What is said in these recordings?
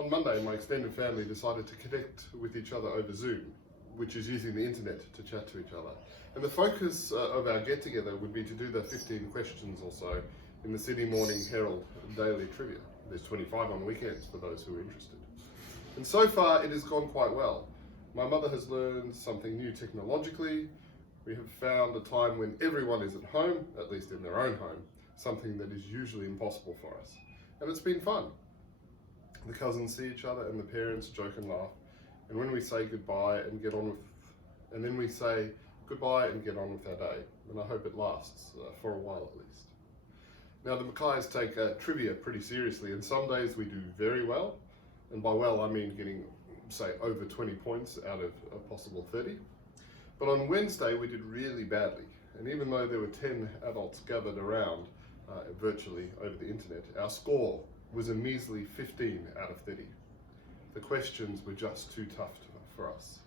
On Monday, my extended family decided to connect with each other over Zoom, which is using the internet to chat to each other. And the focus of our get-together would be to do the 15 questions or so in the Sydney Morning Herald Daily Trivia. There's 25 on weekends for those who are interested. And so far, it has gone quite well. My mother has learned something new technologically. We have found a time when everyone is at home, at least in their own home, something that is usually impossible for us. And it's been fun. The cousins see each other and the parents joke and laugh. And when we say goodbye and get on with, and then we say goodbye and get on with our day. And I hope it lasts for a while at least. Now the Mackay's take trivia pretty seriously, and some days we do very well. And by well, I mean getting, say, over 20 points out of a possible 30. But on Wednesday, we did really badly. And even though there were 10 adults gathered around virtually over the internet, our score was a measly 15 out of 30. The questions were just too tough for us.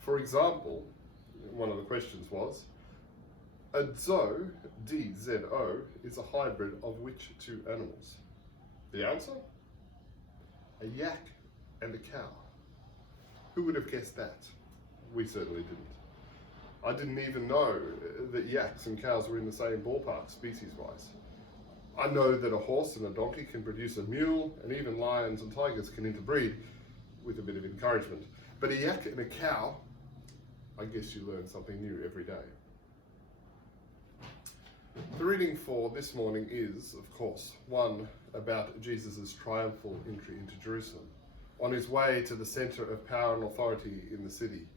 For example, one of the questions was, a zo, D-Z-O, is a hybrid of which two animals? The answer? A yak and a cow. Who would have guessed that? We certainly didn't. I didn't even know that yaks and cows were in the same ballpark species-wise. I know that a horse and a donkey can produce a mule, and even lions and tigers can interbreed with a bit of encouragement. But a yak and a cow, I guess you learn something new every day. The reading for this morning is, of course, one about Jesus' triumphal entry into Jerusalem, on his way to the centre of power and authority in the city,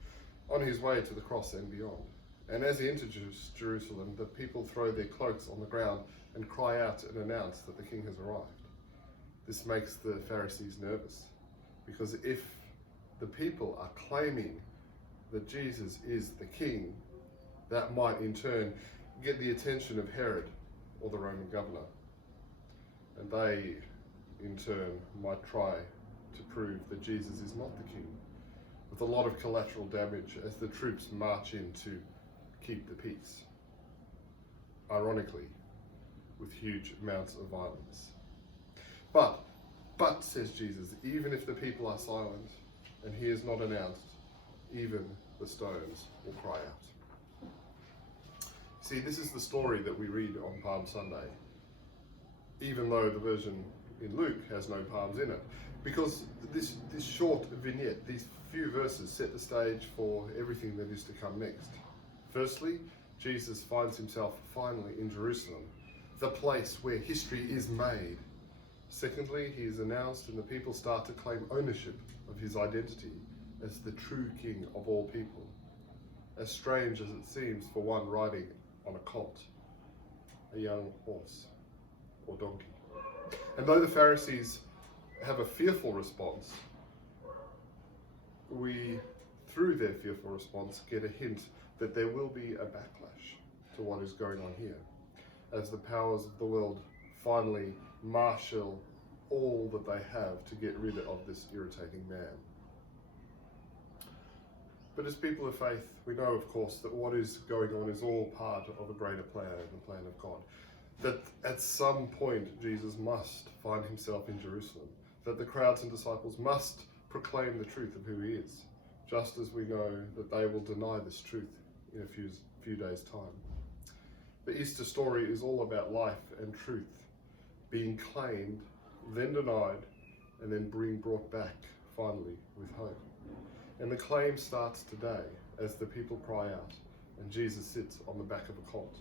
on his way to the cross and beyond. And as he enters Jerusalem, the people throw their cloaks on the ground and cry out and announce that the king has arrived. This makes the Pharisees nervous, because if the people are claiming that Jesus is the king, that might in turn get the attention of Herod or the Roman governor. And they, in turn, might try to prove that Jesus is not the king, with a lot of collateral damage as the troops march in to keep the peace. Ironically, with huge amounts of violence. But, says Jesus, even if the people are silent and he is not announced, even the stones will cry out. See, this is the story that we read on Palm Sunday, even though the version in Luke has no palms in it, because this short vignette, these few verses, set the stage for everything that is to come next. Firstly, Jesus finds himself finally in Jerusalem, the place where history is made. Secondly, he is announced and the people start to claim ownership of his identity as the true king of all people, as strange as it seems for one riding on a colt, a young horse or donkey. And though the Pharisees have a fearful response, we, through their fearful response, get a hint that there will be a backlash to what is going on here, as the powers of the world finally marshal all that they have to get rid of this irritating man. But as people of faith, we know, of course, that what is going on is all part of a greater plan, the plan of God. That at some point, Jesus must find himself in Jerusalem. That the crowds and disciples must proclaim the truth of who he is, just as we know that they will deny this truth in a few days' time. The Easter story is all about life and truth being claimed, then denied, and then being brought back finally with hope. And the claim starts today as the people cry out and Jesus sits on the back of a colt,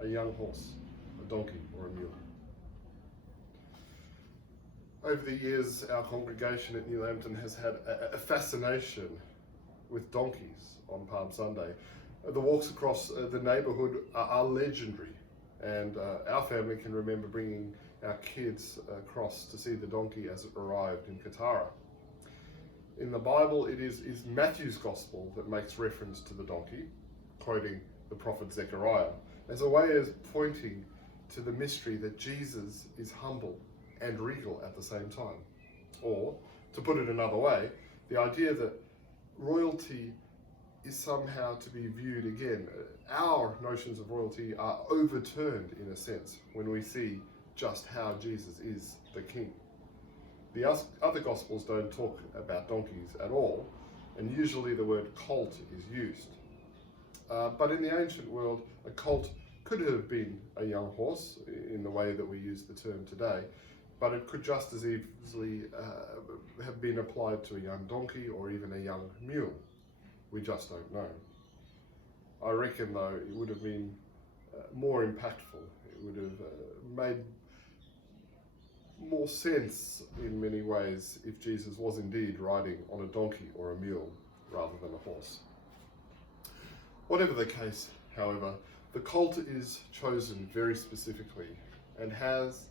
a young horse, a donkey, or a mule. Over the years, our congregation at New Lambton has had a fascination with donkeys on Palm Sunday. The walks across the neighbourhood are legendary, and our family can remember bringing our kids across to see the donkey as it arrived in Katara. In the Bible, it is Matthew's Gospel that makes reference to the donkey, quoting the prophet Zechariah, as a way of pointing to the mystery that Jesus is humble and regal at the same time. Or, to put it another way, the idea that royalty is somehow to be viewed again. Our notions of royalty are overturned in a sense when we see just how Jesus is the king. The other Gospels don't talk about donkeys at all, and usually the word colt is used. But in the ancient world, a colt could have been a young horse in the way that we use the term today, but it could just as easily have been applied to a young donkey or even a young mule. We just don't know. I reckon, though, it would have been more impactful. It would have made more sense in many ways if Jesus was indeed riding on a donkey or a mule rather than a horse. Whatever the case, however, the colt is chosen very specifically and has,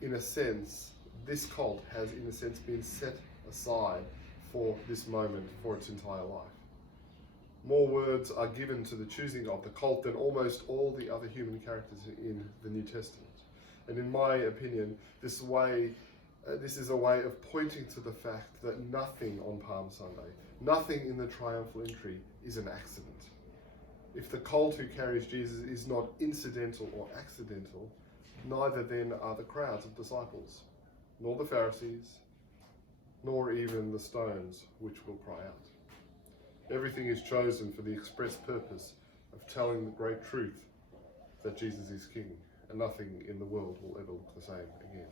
in a sense, this colt has in a sense been set aside for this moment for its entire life. More words are given to the choosing of the colt than almost all the other human characters in the New Testament. And in my opinion, this is a way of pointing to the fact that nothing on Palm Sunday, nothing in the triumphal entry is an accident. If the colt who carries Jesus is not incidental or accidental, neither then are the crowds of disciples, nor the Pharisees, nor even the stones which will cry out. Everything is chosen for the express purpose of telling the great truth that Jesus is King, and nothing in the world will ever look the same again.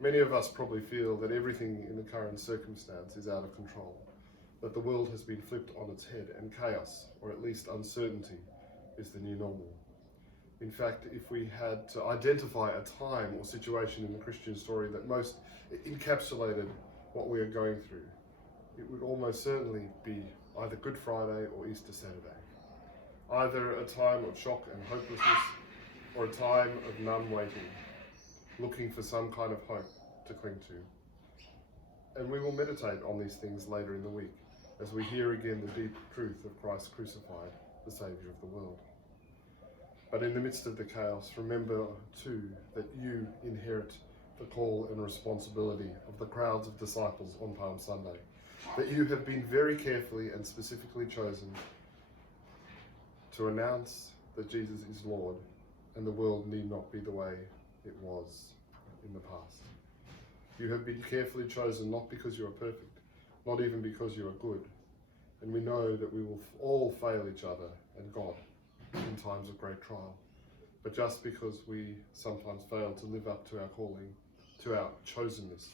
Many of us probably feel that everything in the current circumstance is out of control, that the world has been flipped on its head and chaos, or at least uncertainty, is the new normal. In fact, if we had to identify a time or situation in the Christian story that most encapsulated what we are going through, it would almost certainly be either Good Friday or Easter Saturday. Either a time of shock and hopelessness, or a time of numb waiting, looking for some kind of hope to cling to. And we will meditate on these things later in the week, as we hear again the deep truth of Christ crucified, the Saviour of the world. But in the midst of the chaos, remember too that you inherit the call and responsibility of the crowds of disciples on Palm Sunday, that you have been very carefully and specifically chosen to announce that Jesus is Lord, and the world need not be the way it was in the past. You have been carefully chosen not because you are perfect, not even because you are good, and we know that we will all fail each other and God in times of great trial, but just because we sometimes fail to live up to our calling, to our chosenness,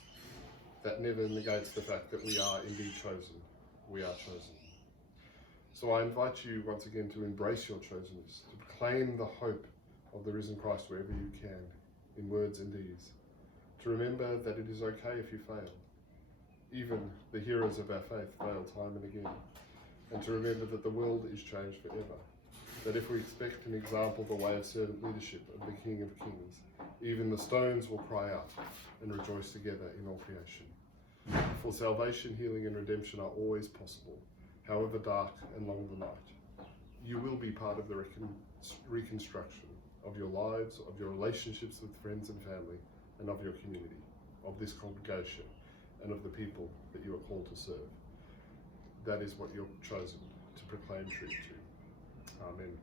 that never negates the fact that we are indeed chosen. We are chosen. So I invite you once again to embrace your chosenness, to proclaim the hope of the risen Christ wherever you can, in words and deeds, to remember that it is okay if you fail. Even the heroes of our faith fail time and again, and to remember that the world is changed forever, that if we expect an example the way of servant leadership of the King of Kings, even the stones will cry out and rejoice together in all creation. For salvation, healing and redemption are always possible, however dark and long the night. You will be part of the reconstruction of your lives, of your relationships with friends and family, and of your community, of this congregation, and of the people that you are called to serve. That is what you're chosen to proclaim truth to. Amen.